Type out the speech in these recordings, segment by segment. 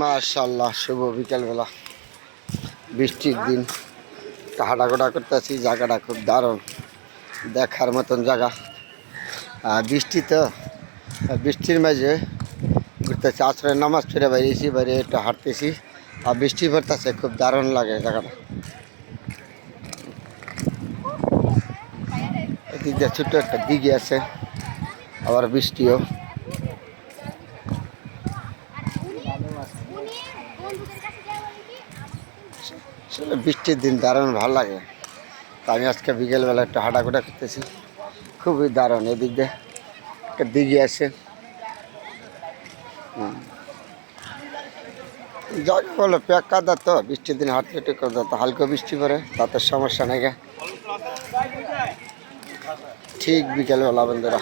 মাশাআল্লাহ শুভ বিকালবেলা বৃষ্টির দিন হাঁটাঘোটা করতেছি। জায়গাটা খুব দারুণ, দেখার মতন জায়গা। বৃষ্টি তো, বৃষ্টির মাঝে ঘুরতেছি। আশ্রয়ের নামাজ ফিরে বেরিয়েছি, বাইরে একটু হাঁটতেছি আর বৃষ্টি পড়তেছে, খুব দারুণ লাগে জায়গাটা। এদিক দিয়ে ছোট্ট একটা দিঘি আছে, আবার বৃষ্টিও। বৃষ্টির দিন দারুণ ভালো লাগে। তা আমি আজকে বিকেলবেলা একটু হাঁটাঘোটা করতেছি, খুবই দারুণ। এদিক দিয়ে একটা দিঘি আছে। জায়গা বলো প্যাক কাদা, তো বৃষ্টির দিন হাঁটলে একটু কাদা, তো হালকা বৃষ্টি পড়ে তাতে সমস্যা নেই। ঠিক বিকেলবেলা বন্ধুরা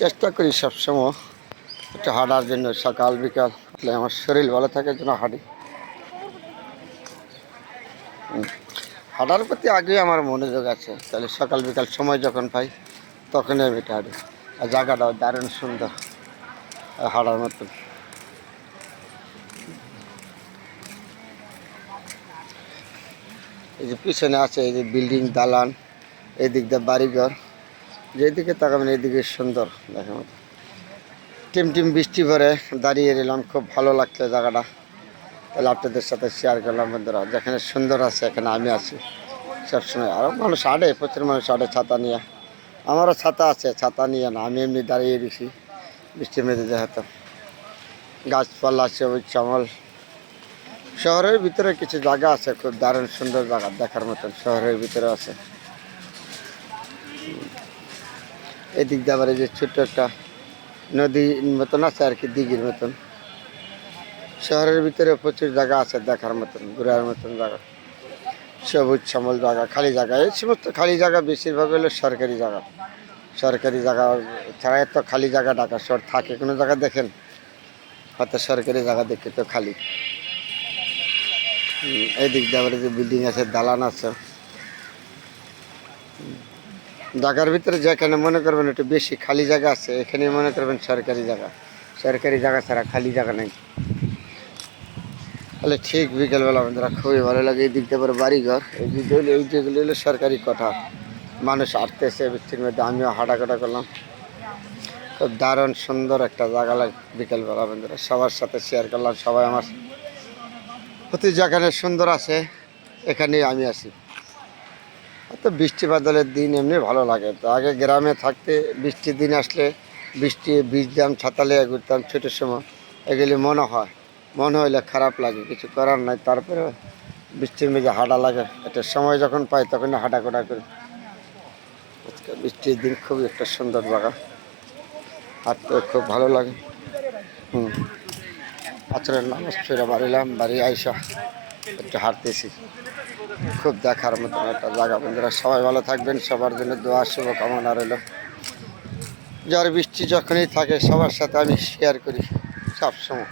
চেষ্টা করি সবসময় একটু হাঁটার জন্য, সকাল বিকাল হাঁটলে আমার শরীর ভালো থাকে, জন্য হাঁটি। হাঁটার প্রতি আগে আমার মনোযোগ আছে, তাহলে সকাল বিকাল সময় যখন পাই তখনই আমি এটা হাঁটি। আর জায়গাটাও দারুণ সুন্দর হাঁটার মতন। এই যে পিছনে আছে এই যে বিল্ডিং, দালান, এদিক দিয়ে বাড়িঘর, যেদিকে তাকাবেন এইদিকে সুন্দর দেখার মতো। টিম বৃষ্টি ভরে দাঁড়িয়ে রইলাম, খুব ভালো লাগছে জায়গাটা। তাহলে আপনাদের সাথে শেয়ার করলাম বন্ধুরা, যেখানে সুন্দর আছে এখানে আমি আছি সবসময়। আরও মানুষ আড়ে, প্রচুর মানুষ আড়ে ছাতা নিয়ে। আমারও ছাতা আছে, ছাতা নিয়ে না, আমি এমনি দাঁড়িয়ে দিছি বৃষ্টির মেঝে। যেহেতু গাছপালা সবুজ শ্যামল। শহরের ভিতরে কিছু জায়গা আছে খুব দারুণ সুন্দর জায়গা দেখার মতন, শহরের ভিতরে আছে। এদিক দিয়ে আবার এই যে ছোট্ট একটা নদী মতন আছে আর কি, দিঘির মতন। শহরের ভিতরে প্রচুর জায়গা আছে দেখার মতন, ঘোরার মতন জায়গা, সবুজ শ্যামল জায়গা, খালি জায়গা। এই সমস্ত খালি জায়গা বেশিরভাগ হলো সরকারি জায়গা। সরকারি জায়গা ছাড়া এত খালি জায়গা ঢাকা শহর থাকে কোনো জায়গা দেখেন? হয়তো সরকারি জায়গা দেখে তো খালি। এই দিক দিয়ে আবার যে বিল্ডিং আছে, দালান আছে। ঢাকার ভিতরে যেখানে মনে করবেন একটু বেশি খালি জায়গা আছে, এখানে মনে করবেন সরকারি জায়গা। সরকারি জায়গা ছাড়া খালি জায়গা নেই। তাহলে ঠিক বিকেলবেলা বন্ধুরা খুবই ভালো লাগে। এই দিক দিয়ে পরে বাড়িঘর, এই যেগুলো হলো সরকারি কোঠা। মানুষ হাঁটতেছে বৃষ্টির মধ্যে, আমিও হাঁটাকাটা করলাম। খুব দারুণ সুন্দর একটা জায়গা লাগে বিকেলবেলা বন্ধুরা, সবার সাথে শেয়ার করলাম। সবাই আমার প্রতি যেখানে সুন্দর আছে এখানেই আমি আছি। তো বৃষ্টি বাদলের দিন এমনি ভালো লাগে। তো আগে গ্রামে থাকতে বৃষ্টির দিন আসলে ভিজতাম, ছাতা লিয়ে ঘুরতাম ছোটোর সময়। এগুলি মনে হইলে খারাপ লাগে, কিছু করার নাই। তারপরে বৃষ্টির মেঝে হাঁটা লাগে, একটা সময় যখন পাই তখনই হাঁটাঘোটা করি। আজকে বৃষ্টির দিন খুবই একটা সুন্দর জায়গা, হাঁটতে খুব ভালো লাগে। আচরের নামাজ ফিরে বাড়িলাম, বাড়ি আইসা একটু হাঁটতেছি। খুব দেখার মতন একটা জায়গা বন্ধুরা। সবাই ভালো থাকবেন, সবার জন্য দোয়া শুভকামনা রইল। ঝড় বৃষ্টি যখনই থাকে সবার সাথে আমি শেয়ার করি সবসময়।